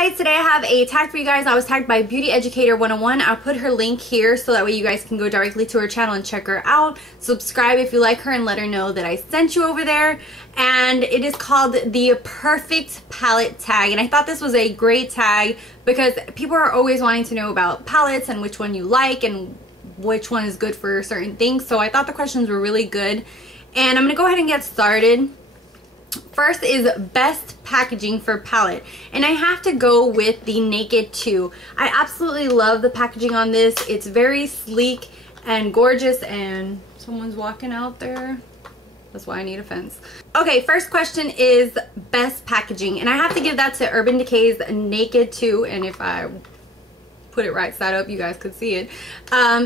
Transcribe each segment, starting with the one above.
guys, today I have a tag for you guys. I was tagged by Beauty Educator 101. I'll put her link here so that way you guys can go directly to her channel and check her out. Subscribe if you like her and let her know that I sent you over there. And it is called the Perfect Palette Tag. And I thought this was a great tag because people are always wanting to know about palettes and which one you like and which one is good for certain things. So I thought the questions were really good. And I'm going to go ahead and get started. First is best packaging for palette, and I have to go with the Naked 2. I absolutely love the packaging on this. It's very sleek and gorgeous, and someone's walking out there. That's why I need a fence. Okay, first question is best packaging, and I have to give that to Urban Decay's Naked 2, and if I put it right side up you guys could see it.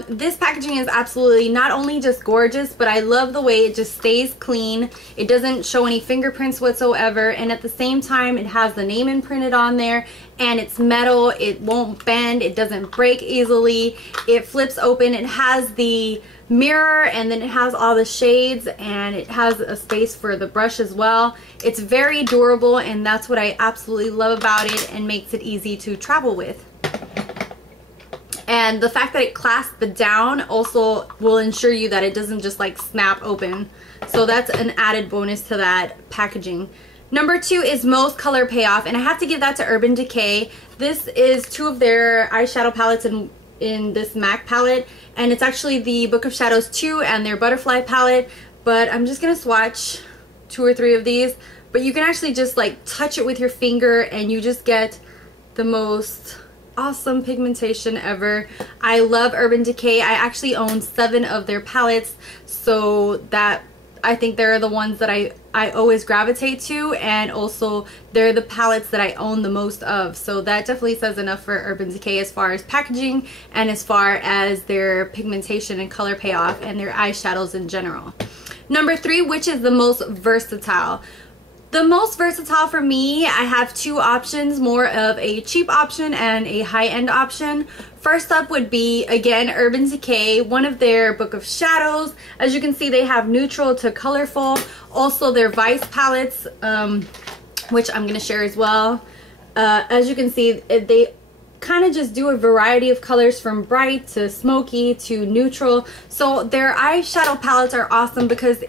This packaging is absolutely not only just gorgeous, but I love the way it just stays clean. It doesn't show any fingerprints whatsoever, and at the same time it has the name imprinted on there, and it's metal. It won't bend, it doesn't break easily, it flips open, it has the mirror, and then it has all the shades, and it has a space for the brush as well. It's very durable, and that's what I absolutely love about it and makes it easy to travel with. And the fact that it clasps down also will ensure you that it doesn't just like snap open. So that's an added bonus to that packaging. Number 2 is most color payoff, and I have to give that to Urban Decay. This is 2 of their eyeshadow palettes in this MAC palette, and it's actually the Book of Shadows 2 and their Butterfly palette, but I'm just gonna swatch 2 or 3 of these. But you can actually just like touch it with your finger and you just get the most awesome pigmentation ever. I love Urban Decay. I actually own 7 of their palettes, so that I think they're the ones that I always gravitate to, and also they're the palettes that I own the most of, so that definitely says enough for Urban Decay as far as packaging and as far as their pigmentation and color payoff and their eyeshadows in general. Number 3, which is the most versatile? The most versatile for me, I have 2 options, more of a cheap option and a high-end option. First up would be, again, Urban Decay, one of their Book of Shadows. As you can see, they have neutral to colorful. Also their Vice palettes, which I'm going to share as well. As you can see, they kind of just do a variety of colors from bright to smoky to neutral. So their eyeshadow palettes are awesome because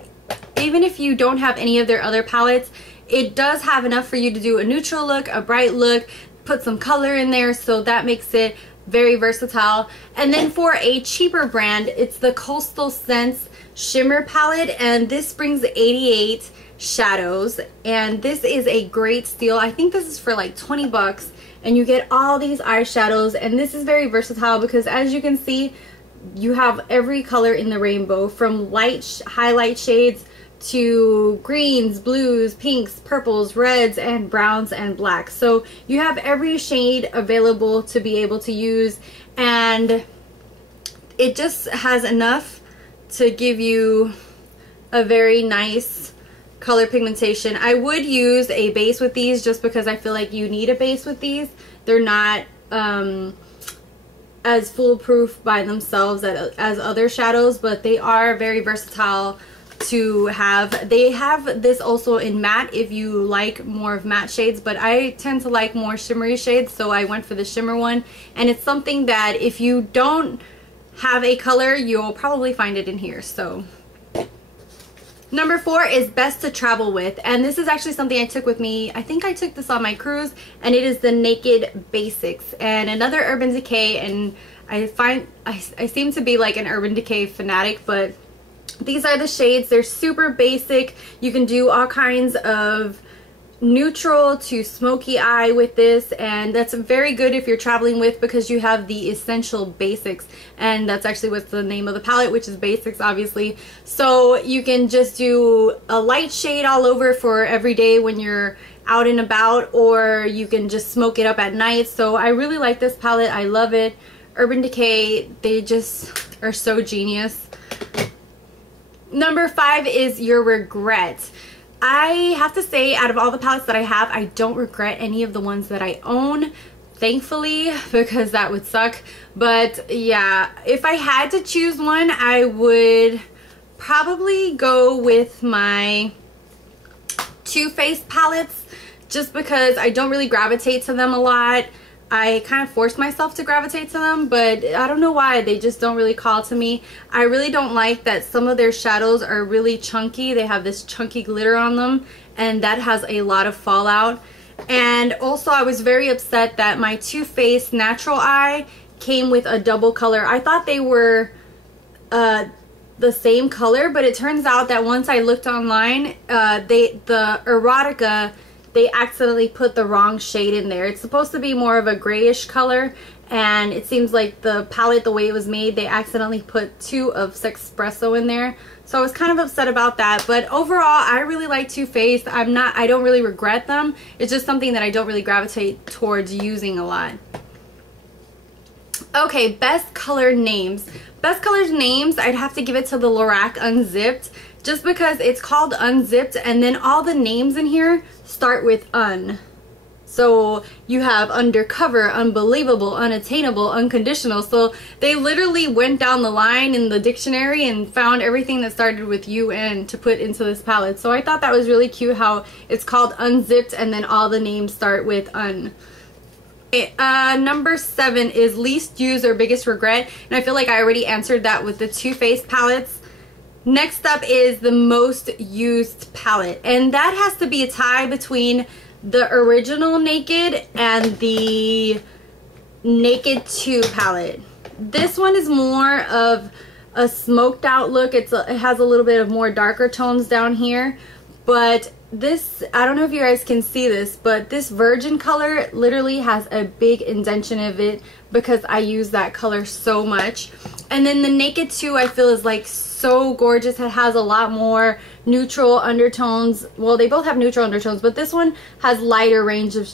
even if you don't have any of their other palettes, it does have enough for you to do a neutral look, a bright look, put some color in there, so that makes it very versatile. And then for a cheaper brand, it's the Coastal Scents Shimmer Palette, and this brings 88 shadows, and this is a great steal. I think this is for like 20 bucks, and you get all these eyeshadows, and this is very versatile because as you can see, you have every color in the rainbow, from light highlight shades to greens, blues, pinks, purples, reds, and browns and blacks. So you have every shade available to be able to use, and it just has enough to give you a very nice color pigmentation. I would use a base with these just because I feel like you need a base with these. They're not as foolproof by themselves as other shadows, but they are very versatile to have. They have this also in matte if you like more of matte shades, but I tend to like more shimmery shades, so I went for the shimmer one, and it's something that if you don't have a color, you'll probably find it in here. So number 4 is best to travel with, and this is actually something I took with me. I think I took this on my cruise, and it is the Naked Basics, and another Urban Decay, and I seem to be like an Urban Decay fanatic, but these are the shades. They're super basic. You can do all kinds of neutral to smoky eye with this, and that's very good if you're traveling with because you have the essential basics, and that's actually what's the name of the palette, which is Basics, obviously. So you can just do a light shade all over for every day when you're out and about, or you can just smoke it up at night. So I really like this palette. I love it. Urban Decay, they just are so genius. Number 5 is your regret. I have to say, out of all the palettes that I have, I don't regret any of the ones that I own, thankfully, because that would suck. But yeah, if I had to choose one, I would probably go with my Too Faced palettes, just because I don't really gravitate to them a lot. I kind of force myself to gravitate to them, but I don't know why, they just don't really call to me. I really don't like that some of their shadows are really chunky. They have this chunky glitter on them, and that has a lot of fallout. And also I was very upset that my Too Faced Natural Eye came with a double color. I thought they were the same color, but it turns out that once I looked online, the Erotica, they accidentally put the wrong shade in there. It's supposed to be more of a grayish color, and it seems like the palette, the way it was made, they accidentally put 2 of Sexpresso in there. So I was kind of upset about that, but overall I really like Too Faced. I don't really regret them. It's just something that I don't really gravitate towards using a lot. Okay, best color names. Best color names, I'd have to give it to the Lorac Unzipped, just because it's called Unzipped, and then all the names in here start with un. So you have undercover, unbelievable, unattainable, unconditional. So they literally went down the line in the dictionary and found everything that started with UN to put into this palette. So I thought that was really cute how it's called Unzipped and then all the names start with un. Okay, number 7 is least used or biggest regret, and I feel like I already answered that with the Too Faced palettes. Next up is the most used palette, and that has to be a tie between the original Naked and the Naked 2 palette. This one is more of a smoked out look. It has a little bit of more darker tones down here, but this, I don't know if you guys can see this, but this virgin color literally has a big indentation of it because I use that color so much. And then the Naked 2 I feel is like so gorgeous. It has a lot more neutral undertones. Well, they both have neutral undertones, but this one has lighter range of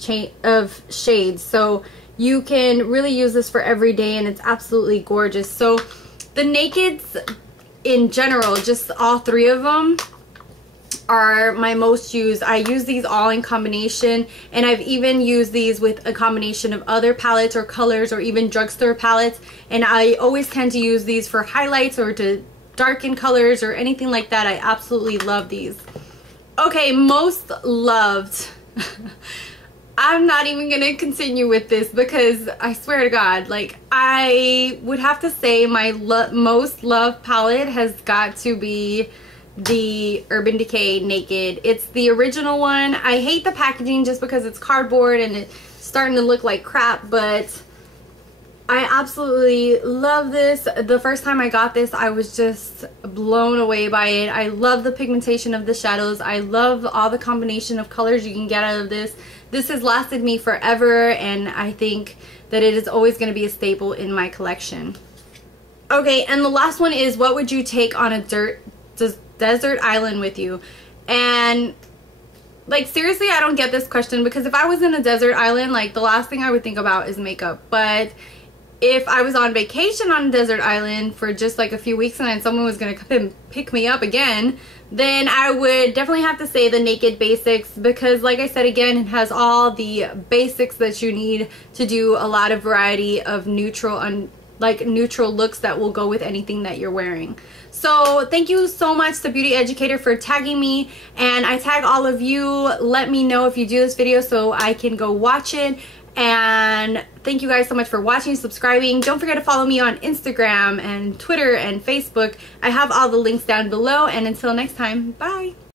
shades, so you can really use this for every day, and it's absolutely gorgeous. So the Nakeds in general, just all 3 of them, are my most used. I use these all in combination, and I've even used these with a combination of other palettes or colors or even drugstore palettes, and I always tend to use these for highlights or to darken colors or anything like that. I absolutely love these. Okay, most loved. I'm not even gonna continue with this because I swear to God, like, I would have to say my most loved palette has got to be the Urban Decay Naked. It's the original one. I hate the packaging just because it's cardboard and it's starting to look like crap, but I absolutely love this. The first time I got this, I was just blown away by it. I love the pigmentation of the shadows. I love all the combination of colors you can get out of this. This has lasted me forever, and I think that it is always going to be a staple in my collection. Okay, and the last one is, what would you take on a desert island with you? And like, seriously, I don't get this question, because if I was in a desert island, like, the last thing I would think about is makeup. But if I was on vacation on a desert island for just like a few weeks and then someone was gonna come and pick me up again, then I would definitely have to say the Naked Basics, because like I said again, it has all the basics that you need to do a lot of variety of neutral looks that will go with anything that you're wearing. So thank you so much to Beauty Educator for tagging me, and I tag all of you. Let me know if you do this video so I can go watch it. And thank you guys so much for watching, subscribing. Don't forget to follow me on Instagram and Twitter and Facebook. I have all the links down below, and until next time, bye.